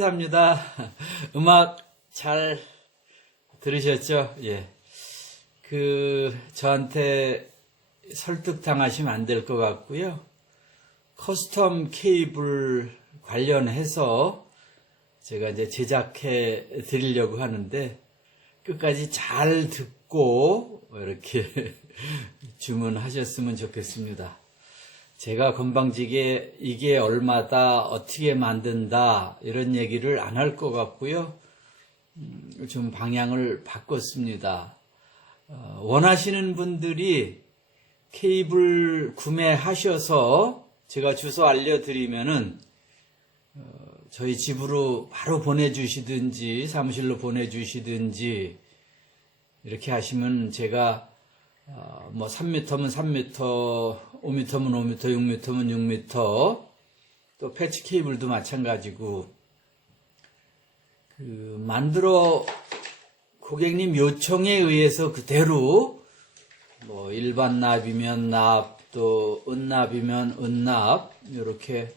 최이사입니다. 음악 잘 들으셨죠? 예. 그, 저한테 설득당하시면 안 될 것 같고요. 커스텀 케이블 관련해서 제가 이제 제작해 드리려고 하는데 끝까지 잘 듣고 이렇게 주문하셨으면 좋겠습니다. 제가 건방지게 이게 얼마다 어떻게 만든다 이런 얘기를 안 할 것 같고요. 음, 좀 방향을 바꿨습니다. 어, 원하시는 분들이 케이블 구매하셔서 제가 주소 알려드리면은 어, 저희 집으로 바로 보내주시든지 사무실로 보내주시든지 이렇게 하시면 제가 어, 뭐 3m면 3m, 5m면 5m, 6m면 6m, 또 패치 케이블도 마찬가지고 그 만들어 고객님 요청에 의해서 그대로 뭐 일반 납이면 납, 또 은납이면 은납 이렇게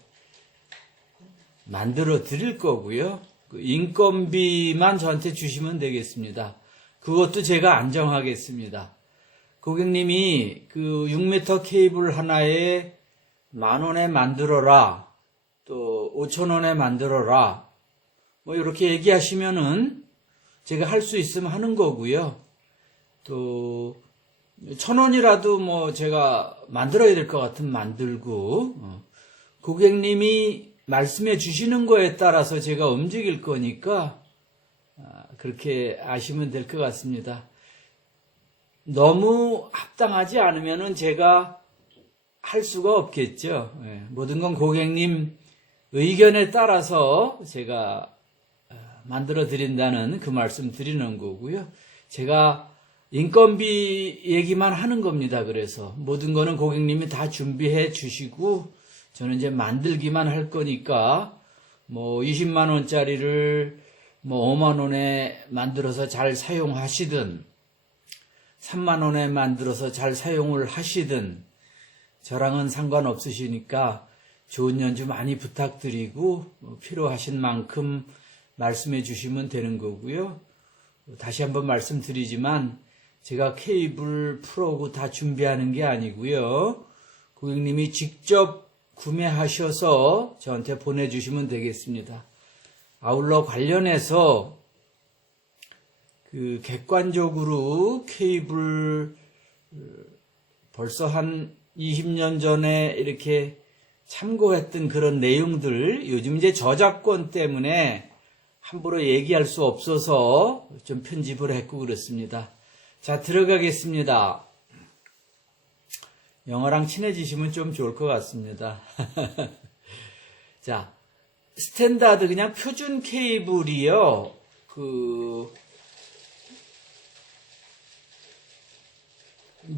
만들어 드릴 거고요. 그 인건비만 저한테 주시면 되겠습니다. 그것도 제가 안정하겠습니다. 고객님이 그 6m 케이블 하나에 만 원에 만들어라. 또 5천 원에 만들어라. 뭐 이렇게 얘기하시면은 제가 할 수 있으면 하는 거고요. 또 천 원이라도 뭐 제가 만들어야 될 것 같으면 만들고 어. 고객님이 말씀해 주시는 거에 따라서 제가 움직일 거니까 아, 그렇게 아시면 될 것 같습니다. 너무 합당하지 않으면은 제가 할 수가 없겠죠. 예, 모든 건 고객님 의견에 따라서 제가 어, 만들어 드린다는 그 말씀 드리는 거고요. 제가 인건비 얘기만 하는 겁니다. 그래서 모든 거는 고객님이 다 준비해 주시고 저는 이제 만들기만 할 거니까 뭐 20만 원짜리를 뭐 5만 원에 만들어서 잘 사용하시든 3만 원에 만들어서 잘 사용을 하시든 저랑은 상관없으시니까 좋은 연주 많이 부탁드리고 뭐 필요하신 만큼 말씀해 주시면 되는 거고요. 다시 한번 말씀드리지만 제가 케이블 프로고 다 준비하는 게 아니고요. 고객님이 직접 구매하셔서 저한테 보내주시면 되겠습니다. 아울러 관련해서 그 객관적으로 케이블 어, 벌써 한 20년 전에 이렇게 참고했던 그런 내용들 요즘 이제 저작권 때문에 함부로 얘기할 수 없어서 좀 편집을 했고 그렇습니다. 자, 들어가겠습니다. 영어랑 친해지시면 좀 좋을 것 같습니다. 자, 스탠다드 그냥 표준 케이블이요. 그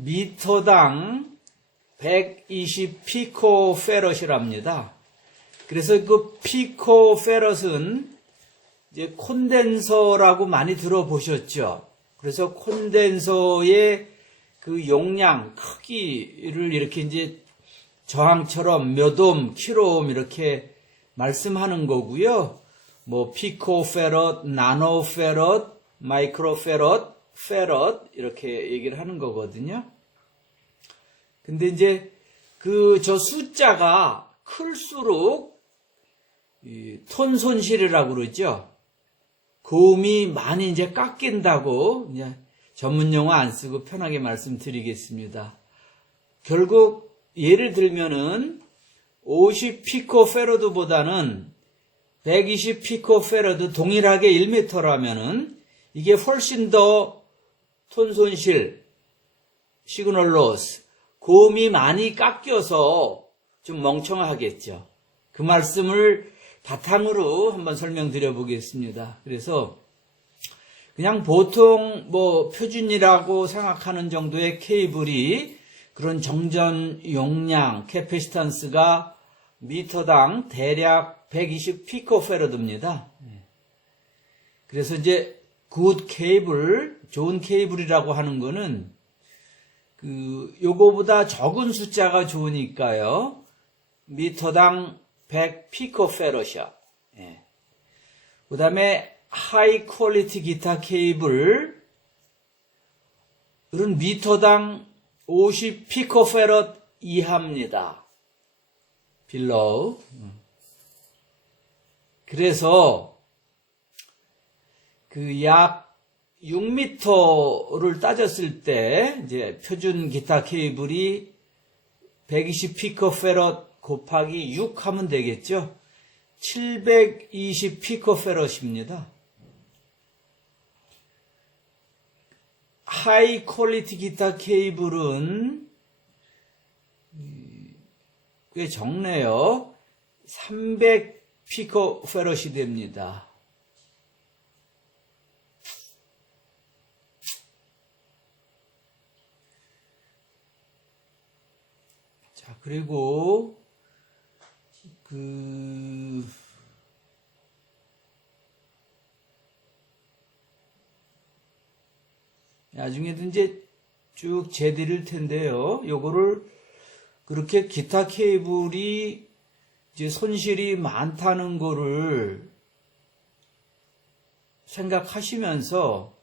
미터당 120 피코페럿이랍니다. 그래서 그 피코페럿은 이제 콘덴서라고 많이 들어보셨죠? 그래서 콘덴서의 그 용량, 크기를 이렇게 이제 저항처럼 몇 옴, 킬로옴 이렇게 말씀하는 거고요. 뭐 피코페럿, 나노페럿, 마이크로페럿, 페럿 이렇게 얘기를 하는 거거든요. 근데 이제 그 저 숫자가 클수록 톤 손실이라고 그러죠. 고음이 많이 이제 깎인다고 이제 전문 용어 안 쓰고 편하게 말씀드리겠습니다. 결국 예를 들면은 50 피코 페러드보다는 120 피코 페러드 동일하게 1m라면은 이게 훨씬 더 톤 손실, 시그널 로스, 고음이 많이 깎여서 좀 멍청하겠죠. 그 말씀을 바탕으로 한번 설명드려 보겠습니다. 그래서 그냥 보통 뭐 표준이라고 생각하는 정도의 케이블이 그런 정전 용량 캐패시턴스가 미터당 대략 120 피코페러드입니다. 그래서 이제 굿 케이블, 좋은 케이블이라고 하는 거는 그 요거보다 적은 숫자가 좋으니까요. 미터당 100 피코페러셔. 예. 그 다음에 하이 퀄리티 기타 케이블 은 미터당 50 피코페럿 이하입니다. 빌로우. 그래서 그약 6m를 따졌을 때 이제 표준 기타 케이블이 120 피코페럿 곱하기 6 하면 되겠죠. 720 피코페럿입니다. 하이 퀄리티 기타 케이블은 꽤 적네요. 300 피코페럿이 됩니다. 자, 그리고 그 나중에도 이제 쭉 재드릴 텐데요. 요거를 그렇게 기타 케이블이 이제 손실이 많다는 거를 생각하시면서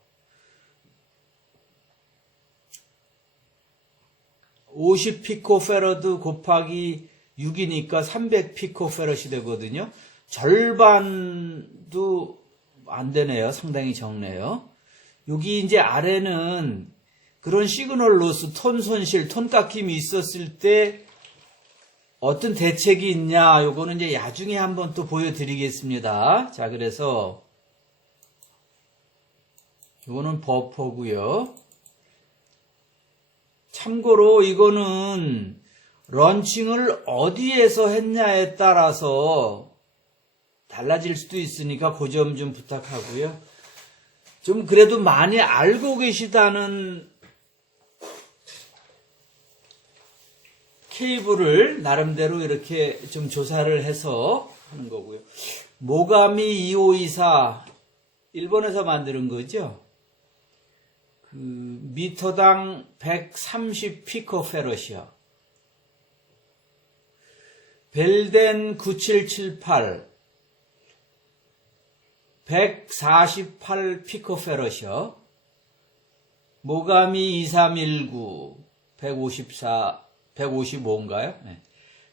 50 피코페러드 곱하기 6이니까 300 피코페럿이 되거든요. 절반도 안 되네요. 상당히 적네요. 여기 이제 아래는 그런 시그널 로스, 톤 손실, 톤 깎임이 있었을 때 어떤 대책이 있냐, 요거는 이제 야중에 한번 또 보여드리겠습니다. 자, 그래서 요거는 버퍼고요. 참고로 이거는 런칭을 어디에서 했냐에 따라서 달라질 수도 있으니까 그 점 좀 부탁하고요. 좀 그래도 많이 알고 계시다는 케이블을 나름대로 이렇게 좀 조사를 해서 하는 거고요. 모가미 2524 일본에서 만드는 거죠. 그 미터당 130 피코페럿이요. 벨덴 9778 148 피코페럿이요. 모가미 2319 154 155인가요? 네.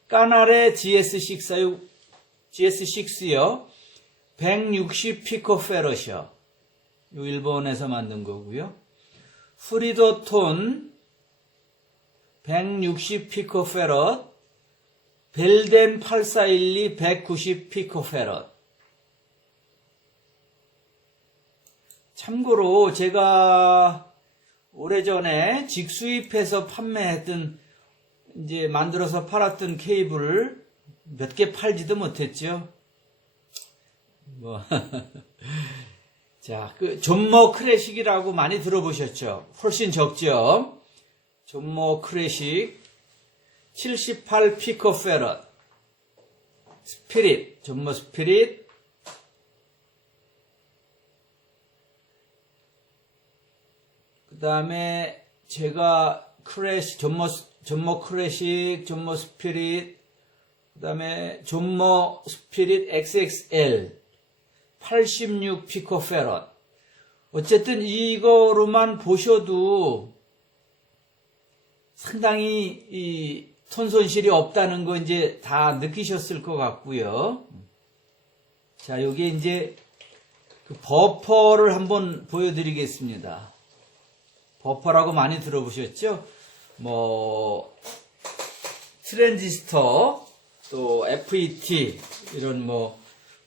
까나레 GS6 GS6요. 160 피코페럿이요. 요 일본에서 만든 거고요. 프리도톤 160 피코페럿 벨덴 8412 190 피코페럿 참고로 제가 오래전에 직수입해서 판매했던 이제 만들어서 팔았던 케이블을 몇 개 팔지도 못했죠. 뭐 자, 그 존모 크래식이라고 많이 들어보셨죠? 훨씬 적죠? 존모 크래식 78 피코페럿 스피릿 존모 스피릿 그 다음에 제가 크래식 존모 존모 크래식 존모 스피릿 그 다음에 존모 스피릿 XXL 86 피코페럿. 어쨌든 이거로만 보셔도 상당히 이톤 손실이 없다는 거 이제 다 느끼셨을 것 같고요. 자, 여기에 이제 그 버퍼를 한번 보여드리겠습니다. 버퍼라고 많이 들어보셨죠? 뭐 트랜지스터 또 FET 이런 뭐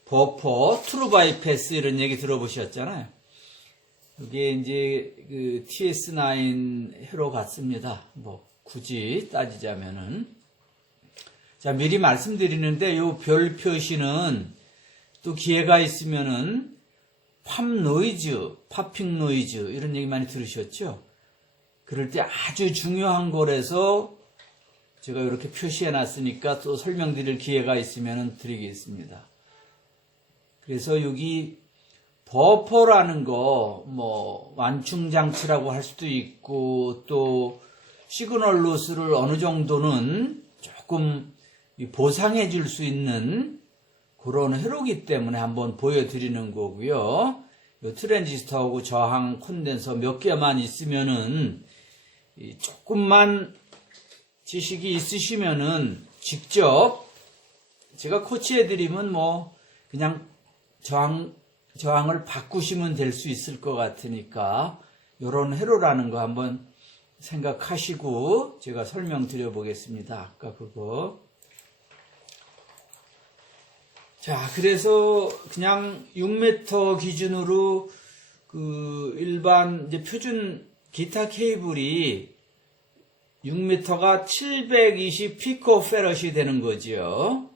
버퍼, 트루 바이패스 이런 얘기 들어보셨잖아요. 이게 이제 그 TS9 해로 같습니다. 뭐 굳이 따지자면은 자 미리 말씀드리는데 요 별 표시는 또 기회가 있으면은 팝 노이즈, 팝핑 노이즈 이런 얘기 많이 들으셨죠? 그럴 때 아주 중요한 거라서 제가 이렇게 표시해 놨으니까 또 설명드릴 기회가 있으면 드리겠습니다. 그래서 여기 버퍼라는 거, 뭐, 완충 장치라고 할 수도 있고, 또, 시그널 로스를 어느 정도는 조금 보상해 줄 수 있는 그런 회로기 때문에 한번 보여드리는 거고요. 요 트랜지스터하고 저항 콘덴서 몇 개만 있으면은 이 조금만 지식이 있으시면은 직접 제가 코치해드리면 뭐 그냥 저항 저항을 바꾸시면 될 수 있을 것 같으니까 요런 회로라는 거 한번 생각하시고 제가 설명드려 보겠습니다. 아까 그거. 자, 그래서 그냥 6m 기준으로 그 일반 이제 표준 기타 케이블이 6m가 720 피코 페럿이 되는 거죠.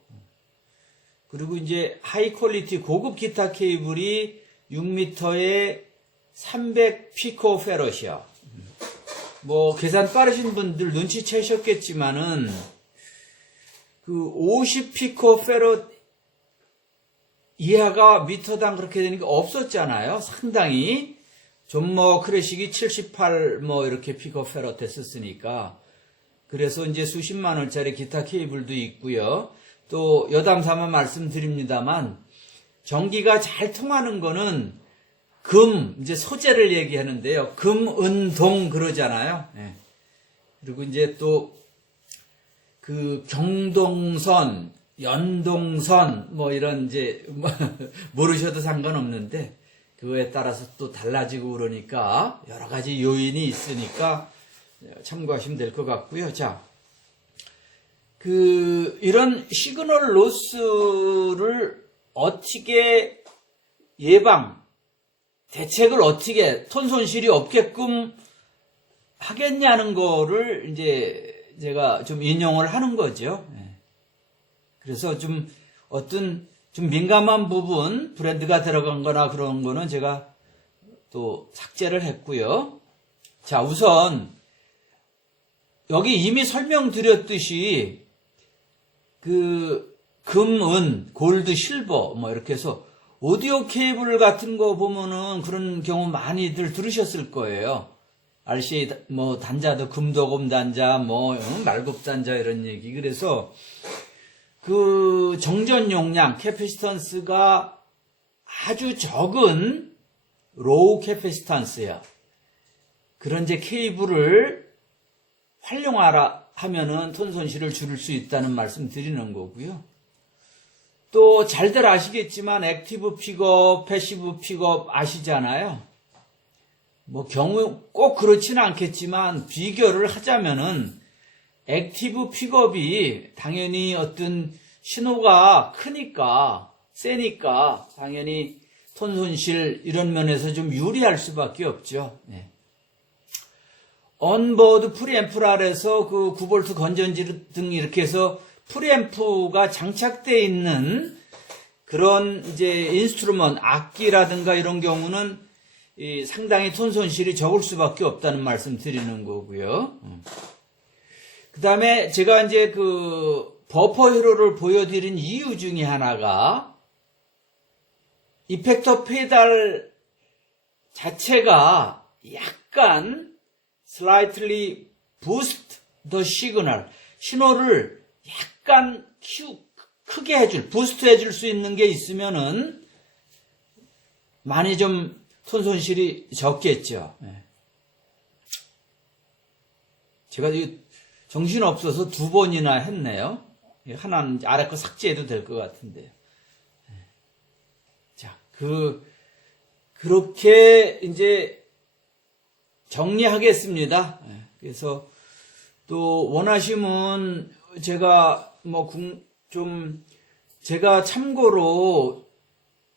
그리고 이제 하이 퀄리티 고급 기타 케이블이 6m에 300 피코페럿이요. 뭐 계산 빠르신 분들 눈치채셨겠지만은 그 50 피코페럿 이하가 미터당 그렇게 되는 게 없었잖아요. 상당히 존머 크래식이 78 뭐 이렇게 피코페럿 됐었으니까 그래서 이제 수십만 원짜리 기타 케이블도 있고요. 또 여담 삼아 말씀드립니다만 전기가 잘 통하는 거는 금 이제 소재를 얘기하는데요. 금, 은, 동 그러잖아요. 예. 그리고 이제 또 그 경동선, 연동선 뭐 이런 이제 뭐 모르셔도 상관없는데 그거에 따라서 또 달라지고 그러니까 여러 가지 요인이 있으니까 참고하시면 될 것 같고요. 자, 그 이런 시그널 로스를 어떻게 예방 대책을 어떻게 톤 손실이 없게끔 하겠냐는 거를 이제 제가 좀 인용을 하는 거죠. 예. 그래서 좀 어떤 좀 민감한 부분 브랜드가 들어간 거나 그런 거는 제가 또 삭제를 했고요. 자, 우선 여기 이미 설명드렸듯이 그 금, 은, 골드, 실버 뭐 이렇게 해서 오디오 케이블 같은 거 보면은 그런 경우 많이들 들으셨을 거예요. RCA 뭐 단자도 금도금 단자 뭐 응? 말굽 단자 이런 얘기. 그래서 그 정전 용량 캐피시턴스가 아주 적은 로우 캐피시턴스야. 그런 이제 케이블을 활용하라 하면은 톤 손실을 줄일 수 있다는 말씀 드리는 거고요. 또 잘들 아시겠지만 액티브 픽업, 패시브 픽업 아시잖아요. 뭐 경우 꼭 그렇지는 않겠지만 비교를 하자면은 액티브 픽업이 당연히 어떤 신호가 크니까 세니까 당연히 톤 손실 이런 면에서 좀 유리할 수밖에 없죠. 네. 언보드 프리앰프라 해서 그 9V 건전지 등 이렇게 해서 프리앰프가 장착되어 있는 그런 이제 인스트루먼 악기라든가 이런 경우는 이 상당히 톤 손실이 적을 수밖에 없다는 말씀 드리는 거고요. 그 다음에 제가 이제 그 버퍼 히로를 보여드린 이유 중에 하나가 이펙터 페달 자체가 약간 slightly boost the signal 신호를 약간 키우 크게 해줄 부스트 해줄 수 있는 게 있으면은 많이 좀손 손실이 적겠죠. 예. 제가 이 정신 없어서 두 번이나 했네요. 하나는 아래 거 삭제해도 될 것 같은데요. 예. 자, 그 그렇게 이제 정리하겠습니다. 예. 그래서 또 원하시면 제가 뭐 좀 제가 참고로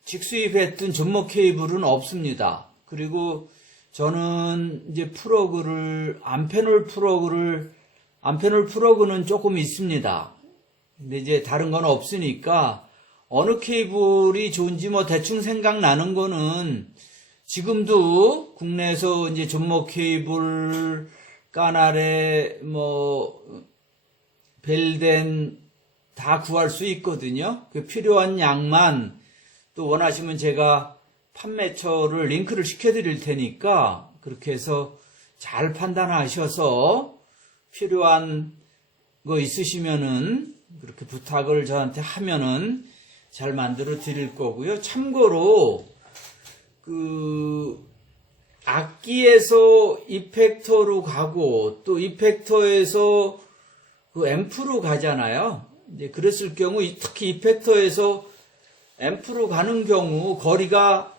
직수입했던 전목 케이블은 없습니다. 그리고 저는 이제 프로그를 암페놀 프로그를 암페놀 프로그는 조금 있습니다. 근데 이제 다른 건 없으니까 어느 케이블이 좋은지 뭐 대충 생각나는 거는 지금도 국내에서 이제 전목 케이블 까나레 뭐 벨덴 다 구할 수 있거든요. 그 필요한 양만 또 원하시면 제가 판매처를 링크를 시켜드릴 테니까 그렇게 해서 잘 판단하셔서 필요한 거 있으시면은 그렇게 부탁을 저한테 하면은 잘 만들어 드릴 거고요. 참고로 그 악기에서 이펙터로 가고 또 이펙터에서 그 앰프로 가잖아요. 이제 그랬을 경우 이- 특히 이펙터에서 앰프로 가는 경우 거리가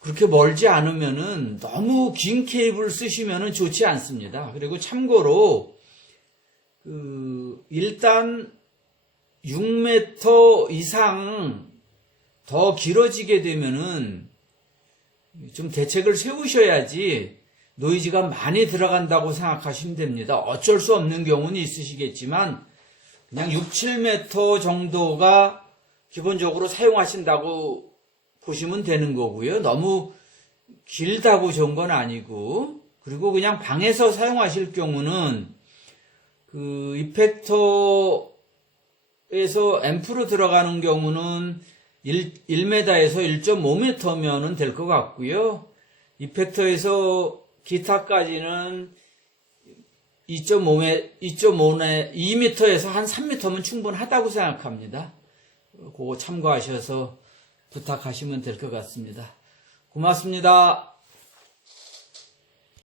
그렇게 멀지 않으면은 너무 긴 케이블 쓰시면은 좋지 않습니다. 그리고 참고로 그 일단 6m 이상 더 길어지게 되면은 좀 대책을 세우셔야지 노이즈가 많이 들어간다고 생각하시면 됩니다. 어쩔 수 없는 경우는 있으시겠지만 그냥 6, 7m 정도가 기본적으로 사용하신다고 보시면 되는 거고요. 너무 길다고 좋은 건 아니고 그리고 그냥 방에서 사용하실 경우는 그 이펙터에서 앰프로 들어가는 경우는 1, 1m에서 1.5m면은 될것 같고요. 이펙터에서 기타까지는 2.5m, 2.5네, 2m에서 한 3m면 충분하다고 생각합니다. 그거 참고하셔서 부탁하시면 될 것 같습니다. 고맙습니다.